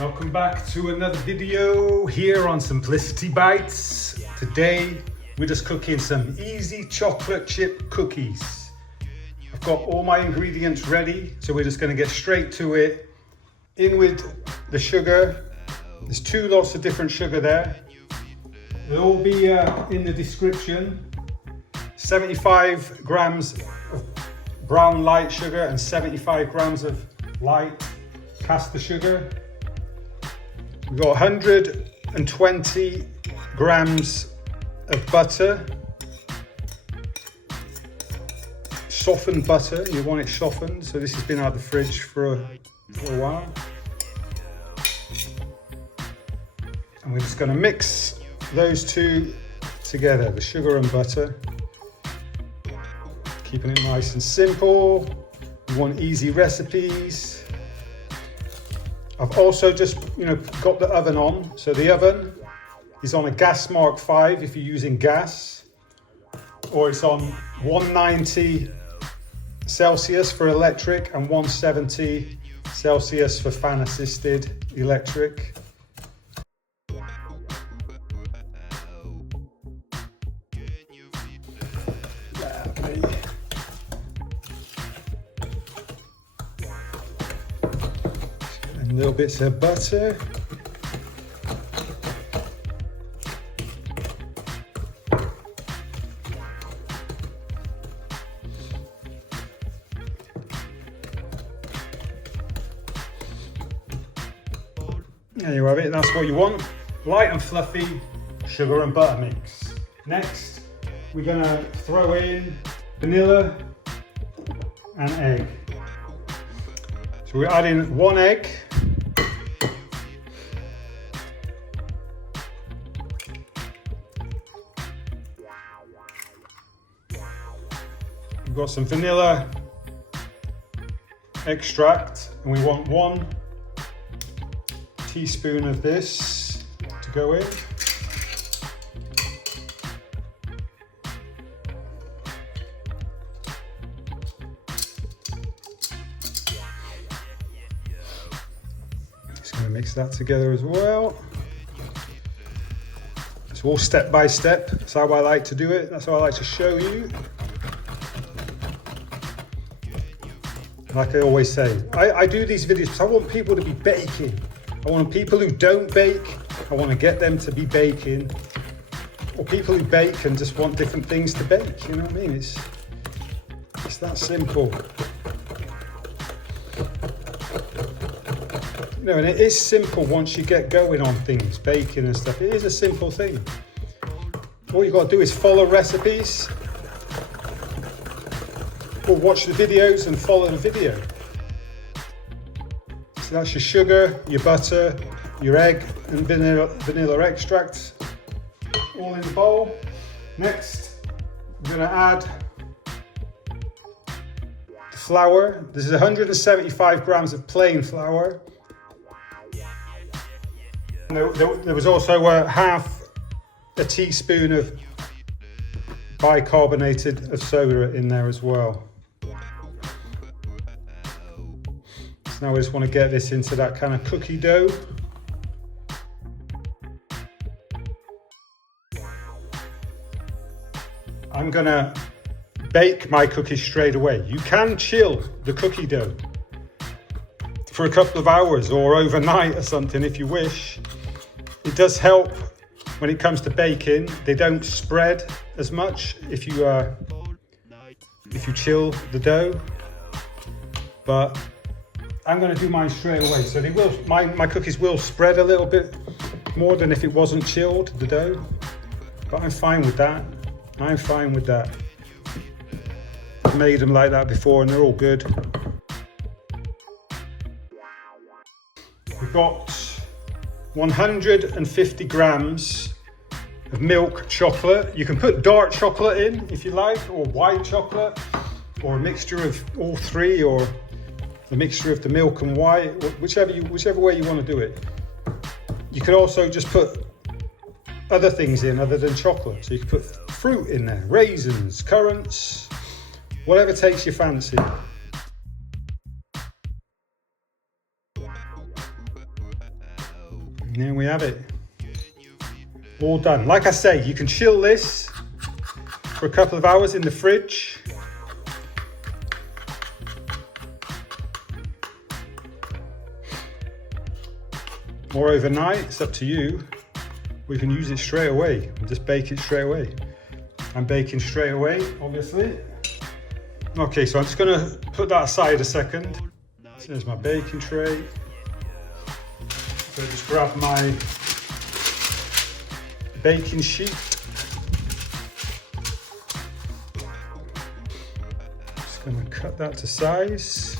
Welcome back to another video here on Simplicity Bites. Today we're just cooking some easy chocolate chip cookies. I've got all my ingredients ready, so we're just going to get straight to it. In with the sugar. There's 2 lots of different sugar there. They'll all be in the description. 75 grams of brown light sugar and 75 grams of light caster sugar. We've got 120 grams of butter, softened butter. You want it softened, so this has been out of the fridge for a while. And we're just going to mix those 2 together, the sugar and butter. Keeping it nice and simple. You want easy recipes. I've also just, got the oven on. So the oven is on a gas mark 5 if you're using gas, or it's on 190 Celsius for electric and 170 Celsius for fan assisted electric. Little bits of butter. There you have it, that's what you want. Light and fluffy sugar and butter mix. Next, we're gonna throw in vanilla and egg. So we're adding 1 egg. We've got some vanilla extract, and we want 1 teaspoon of this to go in. Just going to mix that together as well. It's all step by step. That's how I like to do it. That's how I like to show you. Like I always say, I do these videos because I want people to be baking. I want people who don't bake, I want to get them to be baking. Or people who bake and just want different things to bake, you know what I mean? It's that simple. And it is simple once you get going on things, baking and stuff. It is a simple thing. All you got to do is follow recipes, or watch the videos and follow the video. So that's your sugar, your butter, your egg and vanilla extract all in the bowl. Next, we're going to add the flour. This is 175 grams of plain flour. And there was also half a teaspoon of bicarbonated of soda in there as well. So now we just want to get this into that kind of cookie dough. I'm gonna bake my cookies straight away. You can chill the cookie dough for a couple of hours or overnight or something if you wish. It does help when it comes to baking. They don't spread as much if you chill the dough. But I'm going to do mine straight away, so they will. My cookies will spread a little bit more than if it wasn't chilled, the dough. But I'm fine with that. I'm fine with that. I've made them like that before, and they're all good. We've got 150 grams of milk chocolate. You can put dark chocolate in if you like, or white chocolate, or a mixture of all 3, or a mixture of the milk and white, whichever way you want to do it. You could also just put other things in other than chocolate. So you could put fruit in there, raisins, currants, whatever takes your fancy. And there we have it. All done. Like I say, you can chill this for a couple of hours in the fridge. Or overnight, it's up to you. We can use it straight away and just bake it straight away. I'm baking straight away, obviously. Okay, so I'm just gonna put that aside a second. So there's my baking tray. So just grab my baking sheet. Just gonna cut that to size.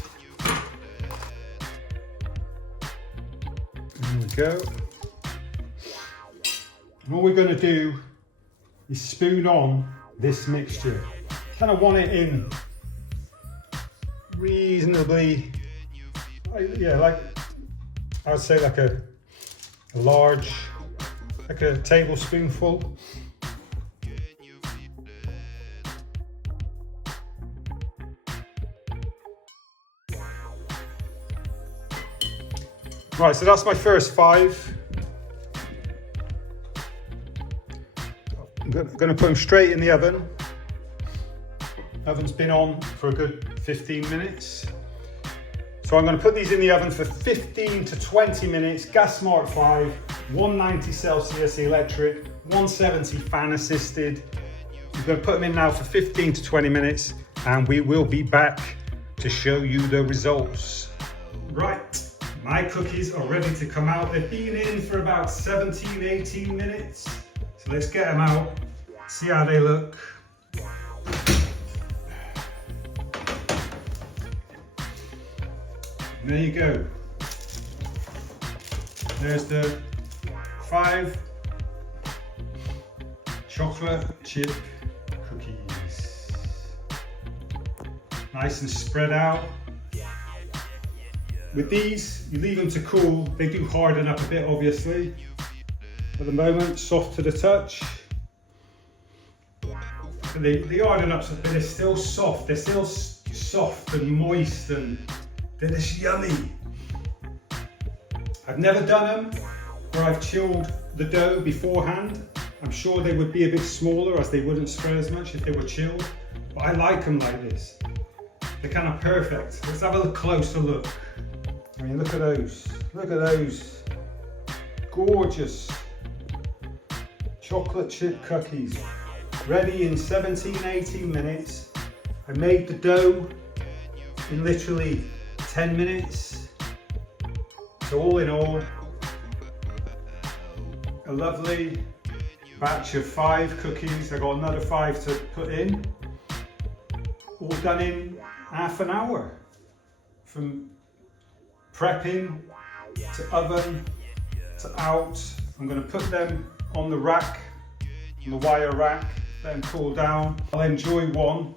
There we go. And all we're going to do is spoon on this mixture. Kind of want it in reasonably, yeah, like I'd say like a large, like a tablespoonful. Right, so that's my first 5. I'm going to put them straight in the oven. Oven's been on for a good 15 minutes. So I'm going to put these in the oven for 15 to 20 minutes, gas smart 5, 190 Celsius electric, 170 fan assisted. I'm going to put them in now for 15 to 20 minutes and we will be back to show you the results. Right. My cookies are ready to come out. They've been in for about 17, 18 minutes. So let's get them out, see how they look. And there you go. There's the 5 chocolate chip cookies. Nice and spread out. With these, you leave them to cool. They do harden up a bit, obviously. At the moment, soft to the touch. They harden up, but they're still soft. They're still soft and moist, and they're just yummy. I've never done them where I've chilled the dough beforehand. I'm sure they would be a bit smaller as they wouldn't spread as much if they were chilled. But I like them like this. They're kind of perfect. Let's have a closer look. I mean, look at those. Look at those. Gorgeous chocolate chip cookies. Ready in 17, 18 minutes. I made the dough in literally 10 minutes. So all in all, a lovely batch of 5 cookies. I got another 5 to put in. All done in half an hour. From prepping to oven to out. I'm going to put them on the rack, on the wire rack, let them cool down. I'll enjoy one,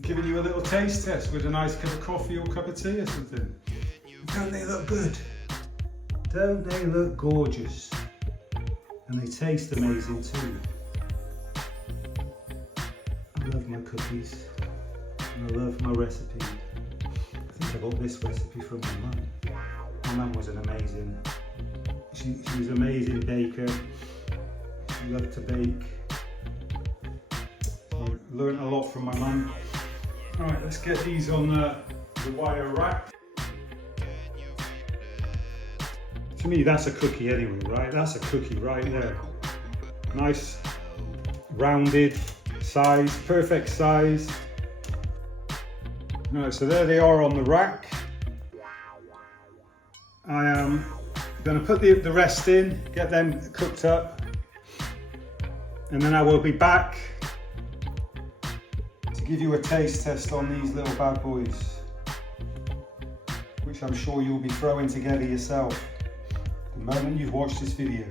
giving you a little taste test with a nice cup of coffee or cup of tea or something. Don't they look good? Don't they look gorgeous? And they taste amazing too. I love my cookies and I love my recipe. I think I got this recipe from my mum. My mum was an amazing, she was an amazing baker. She loved to bake. So I learned a lot from my mum. All right, let's get these on the wire rack. To me, that's a cookie anyway, right? That's a cookie right there. Nice, rounded size, perfect size. Right, so there they are on the rack. I am going to put the rest in, get them cooked up, and then I will be back to give you a taste test on these little bad boys, which I'm sure you'll be throwing together yourself the moment you've watched this video.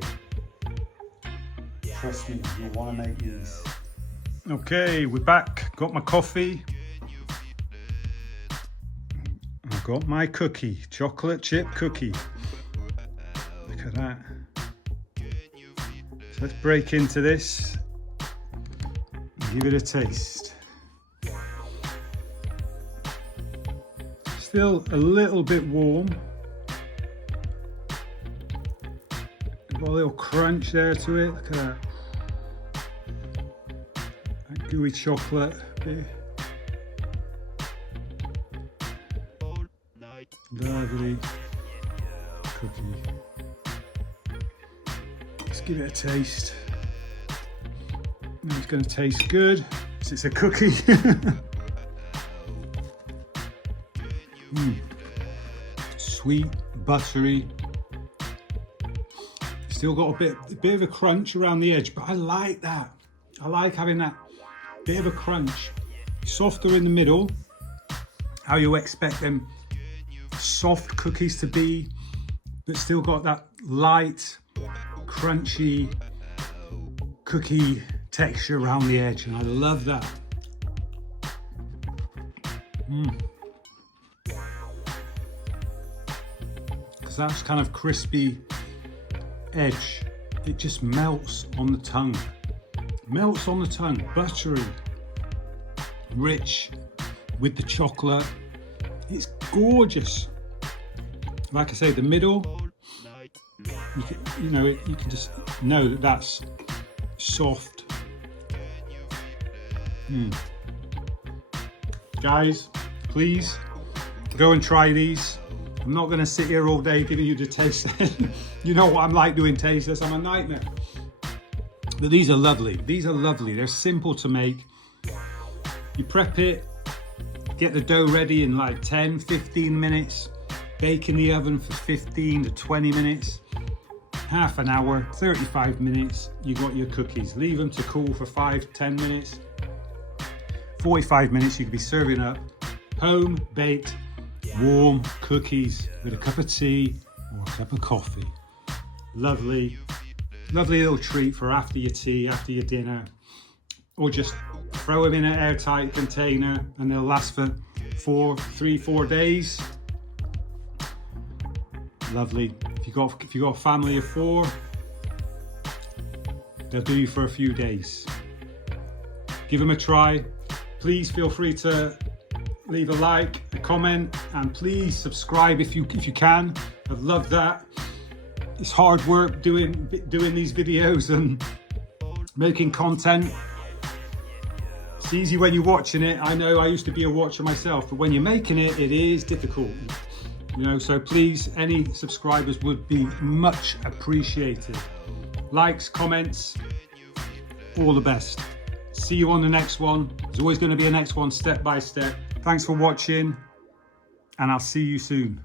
Trust me, you'll want to make these. Okay, we're back. Got my coffee. I've got my cookie, chocolate chip cookie. Look at that. So let's break into this and give it a taste. Still a little bit warm. Got a little crunch there to it. Look at that. That gooey chocolate bit. Lovely cookie. Let's give it a taste. It's going to taste good because it's a cookie. Sweet, buttery. Still got a bit of a crunch around the edge, but I like that. I like having that bit of a crunch. Softer in the middle, how you expect them soft cookies to be, but still got that light, crunchy cookie texture around the edge, and I love that. Because that's kind of crispy edge, it just melts on the tongue. Melts on the tongue, buttery, rich with the chocolate. It's gorgeous. Like I say, the middle, you can just know that that's soft. Guys, please go and try these. I'm not going to sit here all day giving you the taste. You know what I'm like doing taste tests. I'm a nightmare. But these are lovely. These are lovely. They're simple to make. You prep it, get the dough ready in like 10-15 minutes. Bake in the oven for 15 to 20 minutes. Half an hour, 35 minutes, you got your cookies. Leave them to cool for 5-10 minutes. 45 minutes, you could be serving up home baked, warm cookies with a cup of tea or a cup of coffee. Lovely, lovely little treat for after your tea, after your dinner, or just throw them in an airtight container and they'll last for 3-4 days. Lovely. If you got a family of 4, they'll do you for a few days. Give them a try. Please feel free to leave a like, a comment, and please subscribe if you can. I'd love that. It's hard work doing these videos and making content. It's easy when you're watching it. I know I used to be a watcher myself, but when you're making it, it is difficult. So please, any subscribers would be much appreciated. Likes, comments, all the best. See you on the next one. There's always going to be a next one, step by step. Thanks for watching, and I'll see you soon.